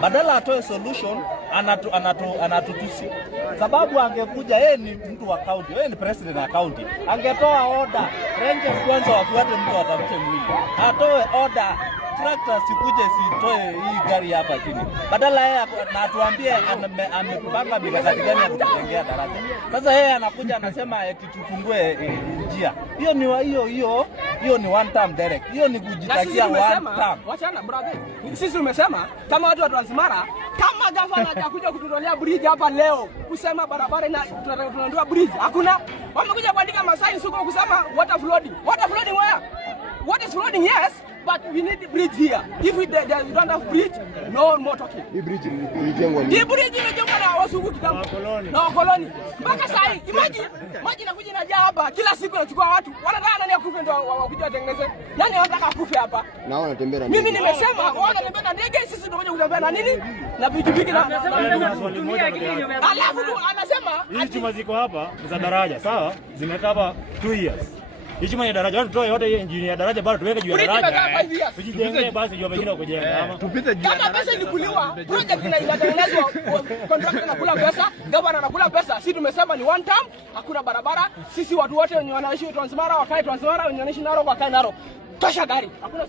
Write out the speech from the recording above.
badala atoe solution anatutusi. Sababu angekuja yeye ni mtu wa county, yeye ni president wa county, angetoa order rangers kwanza wafuate mtu atafute mwili, atoe order tractor sikuje sitoe hii gari hapa chini, badala yeye na atuambie amepanga mikakati gani ya kutujengea daraja. Sasa yeye anakuja anasema eti tufungue njia. Hiyo ni one time direct. Hiyo ni kujitakia one time. Wachana brother. Sisi tumesema kama watu wa Transmara, kama gavana atakuja kututolea bridge hapa leo, kusema barabara na tunandoa bridge. Hakuna. Wamekuja kuandika masaini suko kusema water flooding. Water flooding where? What is flooding? Yes, but we need the bridge here. If we don't have bridge, no more talking. Hii bridge ilijengwa nini? Hii bridge imejengwa na wazungu kitambo. Na wakoloni. Mpaka sasa hivi imagine maji inakuja inajaa hapa kila siku inachukua watu. Wanataka nani akufe ndio wakuja watengeneze? Nani wanataka akufe hapa? Na wanatembea na ndege. Mimi nimesema wanatembea na ndege, sisi tunakuja kutembea na nini? Na pikipiki na alafu anasema hizi chuma ziko hapa za daraja, sawa? Zimekaa hapa 2 years. Hichi mwenye daraja watu toe yote hiyo injini ya daraja bado tuweke juu ya daraja. Tujijengee basi juu wengine kujenga ama. Tupite juu. Kama pesa ilikuliwa, project inatengenezwa, contractor anakula pesa, governor anakula pesa. Sisi tumesema ni one time, hakuna barabara. Sisi watu wote wenye wanaishi Transmara wakae Transmara, wenye wanaishi Narok wakae Narok. Tosha gari. Hakuna